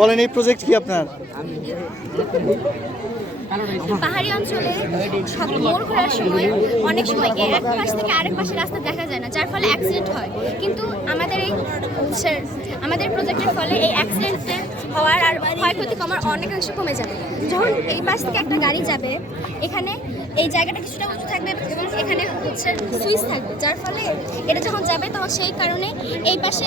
বলেন এই প্রজেক্ট কি আপনার? পাহাড়ি অঞ্চলে মোড় ঘোরার সময় অনেক সময় এক পাশ থেকে আরেক পাশে রাস্তা দেখা যায় না, যার ফলে অ্যাক্সিডেন্ট হয়। কিন্তু আমাদের প্রজেক্টের ফলে এই অ্যাক্সিডেন্ট হওয়ার আর ক্ষয়ক্ষতি কমার অনেকাংশ কমে যাবে। যখন এই পাশ থেকে একটা গাড়ি যাবে, এখানে এই জায়গাটা কিছুটা উঁচু থাকবে এবং এখানে সুইচ থাকবে, যার ফলে এটা যখন যাবে তখন সেই কারণে এই পাশে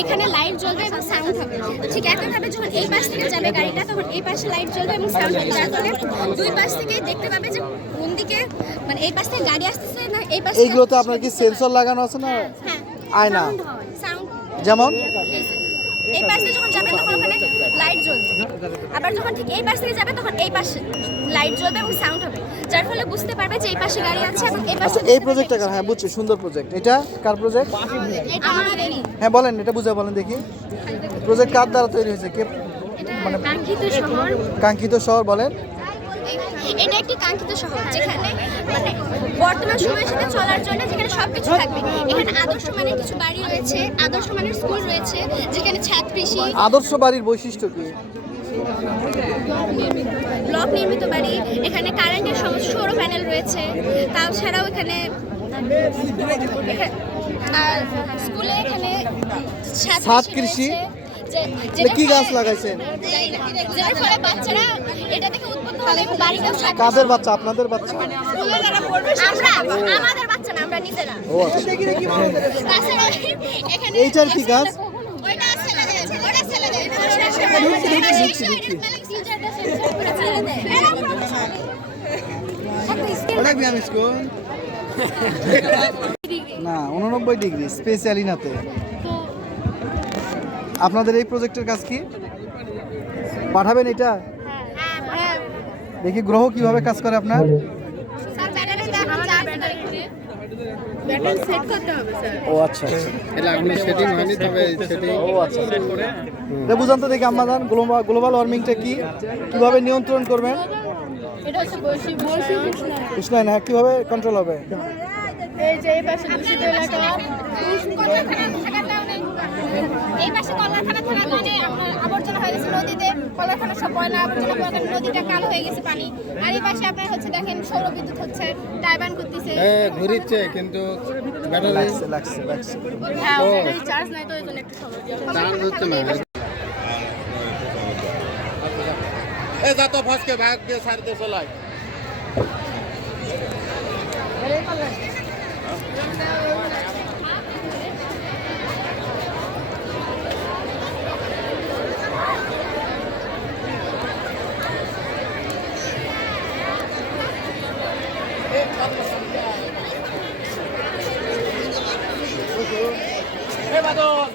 এখানে লাইট জ্বলবে এবং সাউন্ড হবে। ঠিক একইভাবে যখন এই পাশ থেকে যাবে গাড়িটা, তখন এই পাশে লাইট জ্বলবে এবং সাউন্ড হবে, যার ফলে দুই পাশ থেকে দেখতে পাবে যে কোন দিকে মানে এই পাশ থেকে গাড়ি আসতেছে না এই পাশ। এইগুলোতে আপনার কি সেন্সর লাগানো আছে না? হ্যাঁ, আয়না সাউন্ড যেমন এই পাশে যখন যাবে তখন ওখানে লাইট জ্বলবে, আবার যখন ঠিক এই পাশ থেকে যাবে তখন এই পাশে লাইট জ্বলবে এবং সাউন্ড হবে, যার ফলে বুঝতে পারবে যে এই পাশে গাড়ি আছে এবং এই পাশে। এই প্রজেক্টটা কার? হ্যাঁ বুঝছি, সুন্দর প্রজেক্ট। এটা কার প্রজেক্ট? এটা আমাদেরই। হ্যাঁ বলেন, এটা বুঝে বলেন দেখি। প্রজেক্ট কার দ্বারা তৈরি হয়েছে? কে মানে কাঙ্ক্ষিত শহর? কাঙ্ক্ষিত শহর বলেন। এটা একটি কাঙ্ক্ষিত শহর যেখানে মানে বর্তমান সময়ের সাথে চলার জন্য যেখানে সবকিছু থাকবে। এখানে আদর্শ মানের কিছু বাড়ি রয়েছে, আদর্শ মানের স্কুল রয়েছে, যেখানে ছাদ কৃষি। আদর্শ বাড়ির বৈশিষ্ট্য কি? ব্লক নির্মিত বাড়ি, এখানে কারেন্টের সমস্ত সৌর প্যানেল রয়েছে। তাছাড়াও এখানে আর স্কুলে এখানে ছাদ কৃষি কি গাছ লাগাইছেন? যার ফলে বাচ্চারা এটা থেকে উদ্বুদ্ধ হবে এবং বাড়িতেও ছাদ। কাদের বাচ্চা? আপনাদের বাচ্চা? স্কুলে যারা পড়বে আমরা, আমাদের বাচ্চা না, আমরা নিজেরা। ও আচ্ছা। তাছাড়া এখানে এইটার কি গাছ? ওইটা ছেলে দেয়, ওটা ছেলে দেয়। ওটা কি আমি স্কুল না 89 ডিগ্রি স্পেশালিনাতে। আপনাদের এই প্রজেক্টের কাজ কি? পাঠাবেন এটা দেখি গ্রহ কিভাবে কাজ করে আপনার। ও আচ্ছা ও আচ্ছা, এটা বুঝান তো দেখি আমাদের গ্লোবাল ওয়ার্মিংটা কি, কিভাবে নিয়ন্ত্রণ করবেন? উষ্ণায়ন, হ্যাঁ কিভাবে কন্ট্রোল হবে? এই যে এই পাশে দূষিত এলাকা, এই পাশে কলকারখানা থাকার কারণে আবর্জনা হয়ে গেছে নদীতে, কলকারখানা সব ময়লা আবর্জনা পড়ে নদীটা কালো হয়ে গেছে পানি। আর এই পাশে আপনার হচ্ছে দেখেন সৌর বিদ্যুৎ হচ্ছে, টারবাইন করতেছে, ঘুরিচ্ছে কিন্তু লাগছে হ্যাঁ ব্যাটারি চার্জ নাই, তো এই জন্য একটু সমস্যা হচ্ছে না। এ যা তো ফসকে ভাগ দিয়ে সার দিয়ে চলাই। বাদল